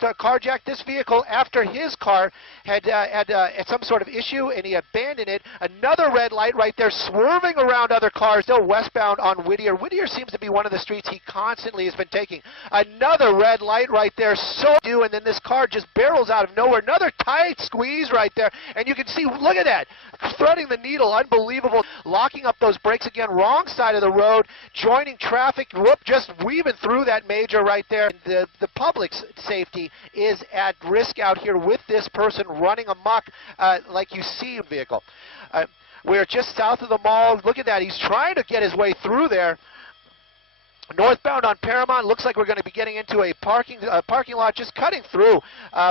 carjacked this vehicle after his car had some sort of issue, and he abandoned it. Another red light right there, swerving around other cars, still westbound on Whittier. Whittier seems to be one of the streets he constantly has been taking. Another red light right there, so due, and then this car just barrels out of nowhere. Another tight squeeze right there, and you can see, look at that, threading the needle, unbelievable. Locking up those brakes again, wrong side of the road, joining traffic, whoop, just weaving through that major right there. The public's safety is at risk out here with this person running amok like you see in the vehicle. We're just south of the mall. Look at that. He's trying to get his way through there. Northbound on Paramount, looks like we're going to be getting into a parking lot, just cutting through,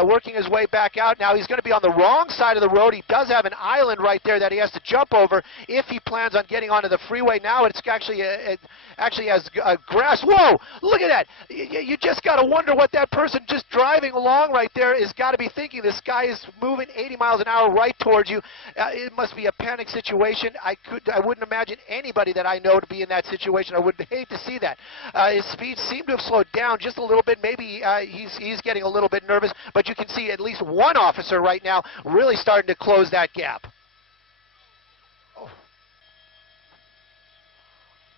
working his way back out. Now he's going to be on the wrong side of the road. He does have an island right there that he has to jump over if he plans on getting onto the freeway. Now it's actually has grass. Whoa, look at that. You just got to wonder what that person just driving along right there is got to be thinking. This guy is moving 80 miles an hour right towards you. It must be a panic situation. I wouldn't imagine anybody that I know to be in that situation. I would hate to see that. His speed seemed to have slowed down just a little bit. Maybe he's getting a little bit nervous, but you can see at least one officer right now really starting to close that gap. Oh.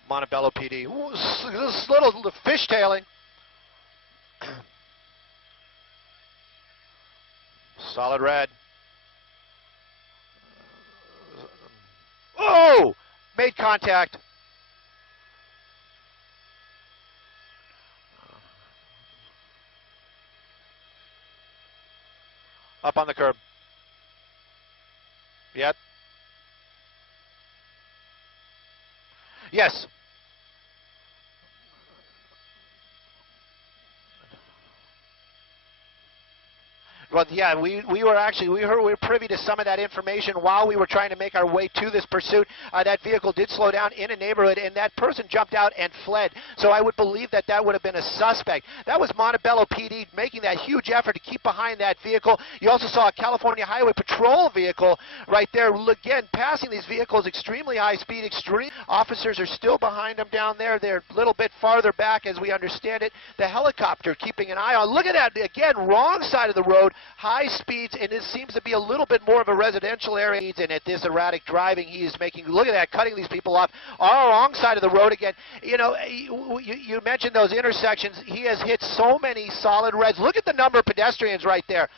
Montebello PD. Ooh, this little fishtailing. Solid red. Oh! Made contact. Up on the curb. Yep. Yes. Well, yeah, we were privy to some of that information while we were trying to make our way to this pursuit. That vehicle did slow down in a neighborhood, and that person jumped out and fled. So I would believe that that would have been a suspect. That was Montebello PD making that huge effort to keep behind that vehicle. You also saw a California Highway Patrol vehicle right there, again, passing these vehicles extremely high speed. Officers are still behind them down there. They're a little bit farther back, as we understand it. The helicopter keeping an eye on. Look at that, again, wrong side of the road. High speeds, and it seems to be a little bit more of a residential area. And at this erratic driving, he is making, look at that, cutting these people off. On the wrong side of the road again. You know, you mentioned those intersections. He has hit so many solid reds. Look at the number of pedestrians right there.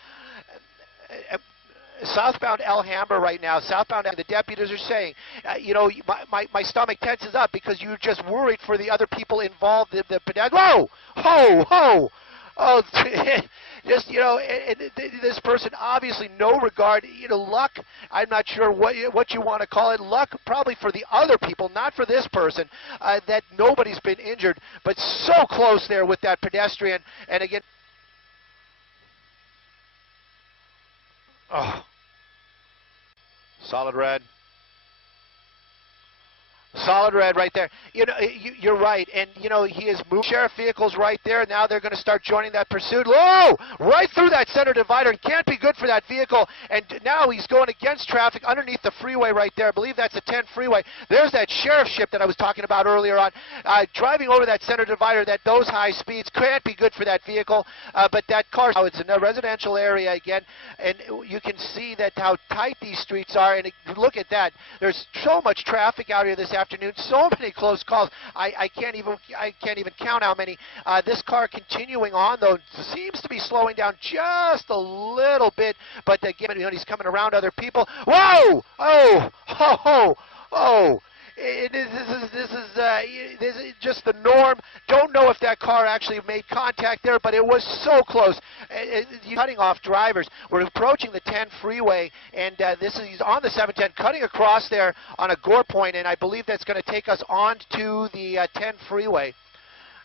Southbound Alhambra right now, southbound, the deputies are saying, you know, my stomach tenses up because you're just worried for the other people involved, the pedestrians. Whoa! Ho! Ho! Oh, just, you know, this person obviously no regard, you know, luck, I'm not sure what you want to call it, luck probably for the other people, not for this person, that nobody's been injured, but so close there with that pedestrian, and again, oh, solid red. Solid red right there. You know, you're right, and you know he is moving sheriff vehicles right there. Now they're going to start joining that pursuit. Whoa! Right through that center divider. It can't be good for that vehicle. And now he's going against traffic underneath the freeway right there. I believe that's the 10 freeway. There's that sheriff ship that I was talking about earlier on. Driving over that center divider, those high speeds can't be good for that vehicle. But that car, now it's in a residential area again, and you can see that how tight these streets are. And look at that. There's so much traffic out here this afternoon, so many close calls. I can't even count how many. This car continuing on though seems to be slowing down just a little bit, but again, you know, he's coming around other people. Whoa! Oh! Oh! Oh! Oh! This is just the norm. Don't know if that car actually made contact there, but it was so close. Cutting off drivers. We're approaching the 10 freeway, and he's on the 710, cutting across there on a gore point, and I believe that's going to take us on to the 10 freeway.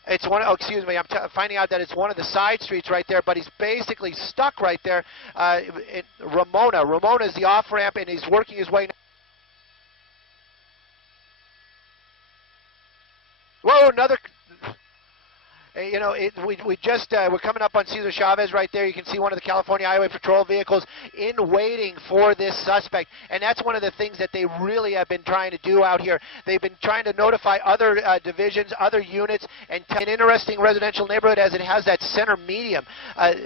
It's one. Oh, excuse me. I'm finding out that it's one of the side streets right there, but he's basically stuck right there. Ramona is the off ramp, and he's working his way. Whoa, another. You know, we're coming up on Cesar Chavez right there. You can see one of the California Highway Patrol vehicles in waiting for this suspect, and that's one of the things that they really have been trying to do out here. They've been trying to notify other divisions, other units, and an interesting residential neighborhood as it has that center medium.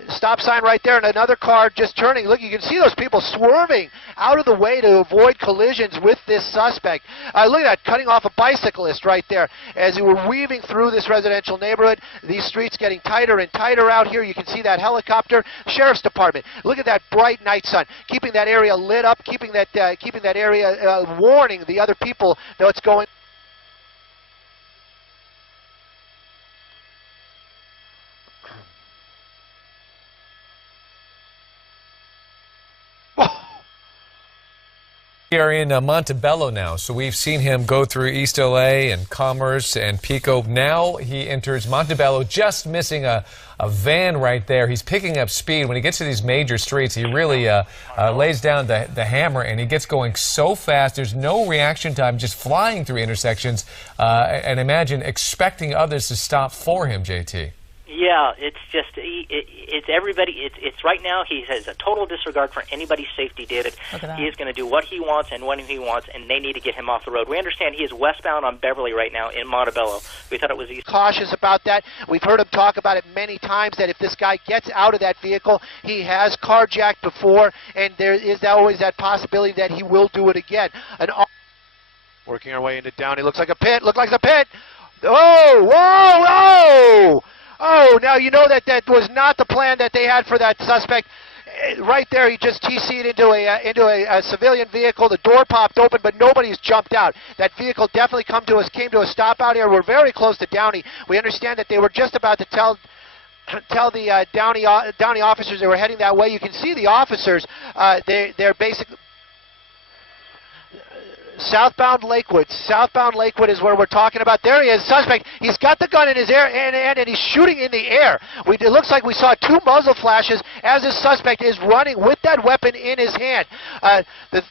Stop sign right there, and another car just turning. Look, you can see those people swerving out of the way to avoid collisions with this suspect. Look at that, cutting off a bicyclist right there as we were weaving through this residential neighborhood. These streets getting tighter and tighter out here. You can see that helicopter. Sheriff's Department. Look at that bright night sun, keeping that area lit up, keeping that area warning the other people that what's going. Area in Montebello now, so we've seen him go through East LA and Commerce and Pico. Now he enters Montebello, just missing a van right there. He's picking up speed. When he gets to these major streets, he really lays down the hammer, and he gets going so fast. There's no reaction time, just flying through intersections, and imagine expecting others to stop for him, JT. Yeah, it's just, it's everybody, it's right now he has a total disregard for anybody's safety, David. He is going to do what he wants and when he wants, and they need to get him off the road. We understand he is westbound on Beverly right now in Montebello. We thought it was east. Cautious about that. We've heard him talk about it many times, that if this guy gets out of that vehicle, he has carjacked before, and there is always that possibility that he will do it again. Working our way into Downey. Looks like a pit. Looks like a pit. Oh, whoa, whoa! Oh, now you know that was not the plan that they had for that suspect. Right there, he TC'd into a civilian vehicle. The door popped open, but nobody's jumped out. That vehicle definitely came to a stop out here. We're very close to Downey. We understand that they were just about to tell the Downey officers they were heading that way. You can see the officers. They're basically southbound Lakewood. Southbound Lakewood is where we're talking about. There he is, suspect. He's got the gun in his air and he's shooting in the air. It looks like we saw two muzzle flashes as this suspect is running with that weapon in his hand.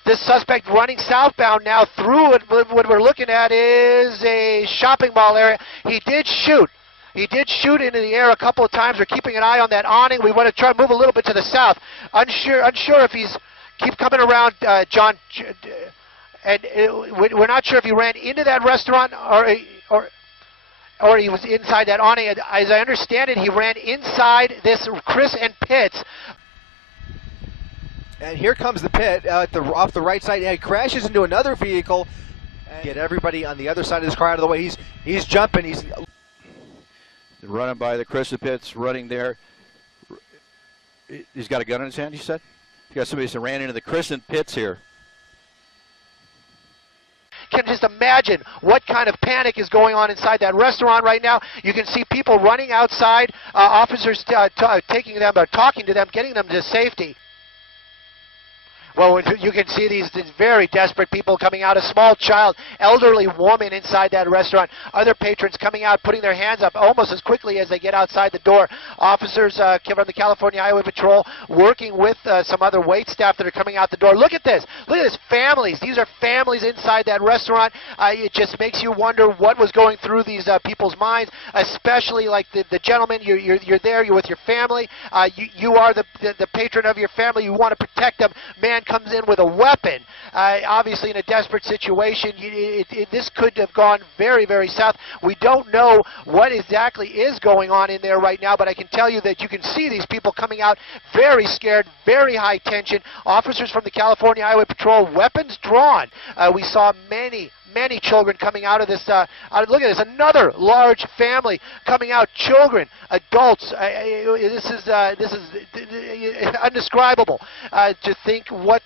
This suspect running southbound now through what we're looking at is a shopping mall area. He did shoot. He did shoot into the air a couple of times. We're keeping an eye on that awning. We want to try to move a little bit to the south. Unsure if he's keep coming around, John. And we're not sure if he ran into that restaurant or he was inside that awning. As I understand it, he ran inside this Chris and Pitts. And here comes the pit off the right side. Yeah, he crashes into another vehicle. And get everybody on the other side of this car out of the way. He's jumping. He's running by the Chris and Pitts, running there. He's got a gun in his hand, you said? You got somebody that ran into the Chris and Pitts here. Can just imagine what kind of panic is going on inside that restaurant right now. You can see people running outside, officers taking them or talking to them, getting them to safety. Well, you can see these very desperate people coming out, a small child, elderly woman inside that restaurant, other patrons coming out, putting their hands up almost as quickly as they get outside the door. Officers from the California Highway Patrol working with some other wait staff that are coming out the door. Look at this. Look at this. Families. These are families inside that restaurant. It just makes you wonder what was going through these people's minds, especially like the gentleman. You're there. You're with your family. You are the patron of your family. You want to protect them. Man comes in with a weapon, obviously in a desperate situation. This could have gone very, very south. We don't know what exactly is going on in there right now, but I can tell you that you can see these people coming out very scared, very high tension. Officers from the California Highway Patrol, weapons drawn. We saw many children coming out of this. Look at this, another large family coming out. Children, adults. This is indescribable to think what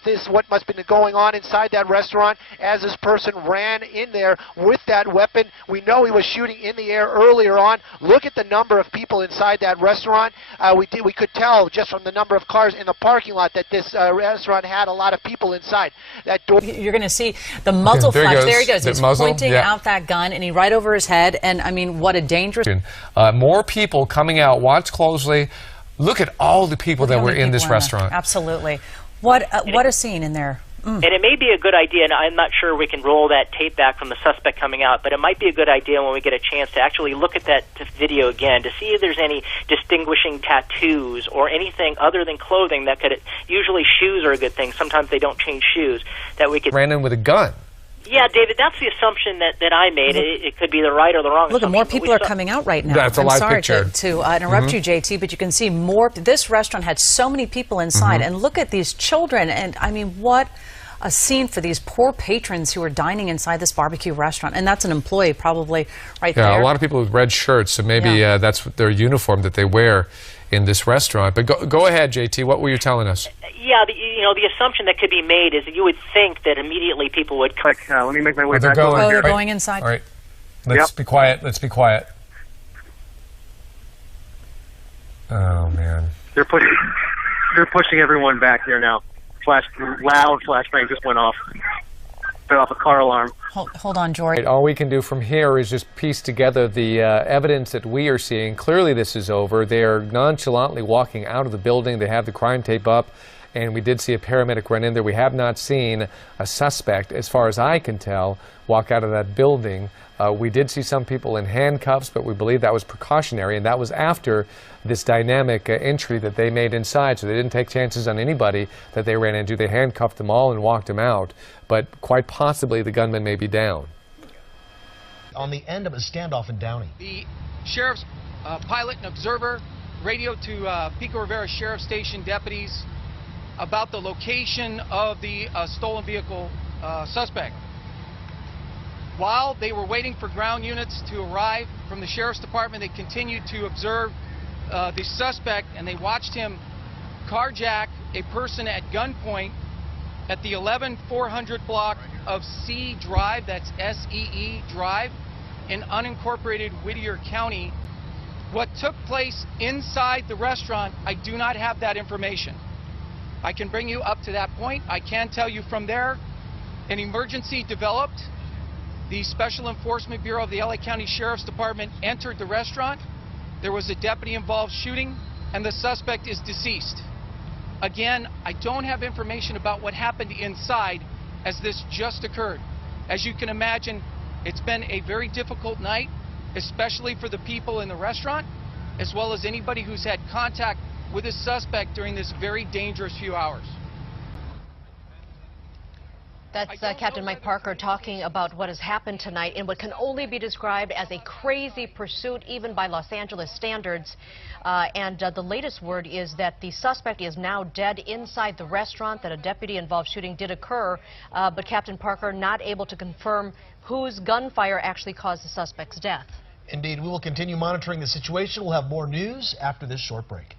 must have been going on inside that restaurant as this person ran in there with that weapon. We know he was shooting in the air earlier on. Look at the number of people inside that restaurant. We could tell just from the number of cars in the parking lot that this restaurant had a lot of people inside. That door. You're going to see the muzzle flash. There he goes. He's muzzle, pointing out that gun, and he right over his head. And I mean, what a dangerous. More people coming out. Watch closely. Look at all the people that were in this restaurant. Absolutely. What a scene in there. And it may be a good idea, and I'm not sure we can roll that tape back from the suspect coming out, but it might be a good idea when we get a chance to actually look at that video again to see if there's any distinguishing tattoos or anything other than clothing that could, usually shoes are a good thing, sometimes they don't change shoes, that we could... Ran in with a gun. Yeah, David, that's the assumption that I made. It could be the right or the wrong Look, assumption. more people are coming out right now. That's a live I'm picture. sorry to interrupt you, JT, but you can see more. This restaurant had so many people inside, and look at these children. And I mean, what a scene for these poor patrons who are dining inside this barbecue restaurant. And that's an employee probably right there. Yeah, a lot of people with red shirts, so maybe that's their uniform that they wear in this restaurant. But go ahead, JT. What were you telling us? Yeah, the assumption that could be made is that you would think that immediately people would come. Let me make my way back. They're going inside. All right. Let's be quiet. Let's be quiet. Oh, man. They're pushing everyone back here now. Loud flashbang just went off. Set off a car alarm. Hold on, George. All we can do from here is just piece together the evidence that we are seeing. Clearly this is over. They are nonchalantly walking out of the building. They have the crime tape up, and we did see a paramedic run in there. We have not seen a suspect, as far as I can tell, walk out of that building. We did see some people in handcuffs, but we believe that was precautionary, and that was after this dynamic entry that they made inside, so they didn't take chances on anybody that they ran into. They handcuffed them all and walked them out, but quite possibly the gunman may be down. On the end of a standoff in Downey. The sheriff's pilot and observer radioed to Pico Rivera Sheriff Station deputies about the location of the stolen vehicle suspect. While they were waiting for ground units to arrive from the sheriff's department, they continued to observe the suspect, and they watched him carjack a person at gunpoint at the 11400 block of C Drive, that's S-E-E Drive, in unincorporated Whittier County. What took place inside the restaurant, I do not have that information. I can bring you up to that point. I can tell you from there, an emergency developed. The Special Enforcement Bureau of the LA County Sheriff's Department entered the restaurant. There was a deputy involved shooting, and the suspect is deceased. Again, I don't have information about what happened inside as this just occurred. As you can imagine, it's been a very difficult night, especially for the people in the restaurant, as well as anybody who's had contact with a suspect during this very dangerous few hours. That's Captain Mike Parker talking about what has happened tonight in what can only be described as a crazy pursuit, even by Los Angeles standards. The latest word is that the suspect is now dead inside the restaurant, that a deputy-involved shooting did occur, but Captain Parker not able to confirm whose gunfire actually caused the suspect's death. Indeed, we will continue monitoring the situation. We'll have more news after this short break.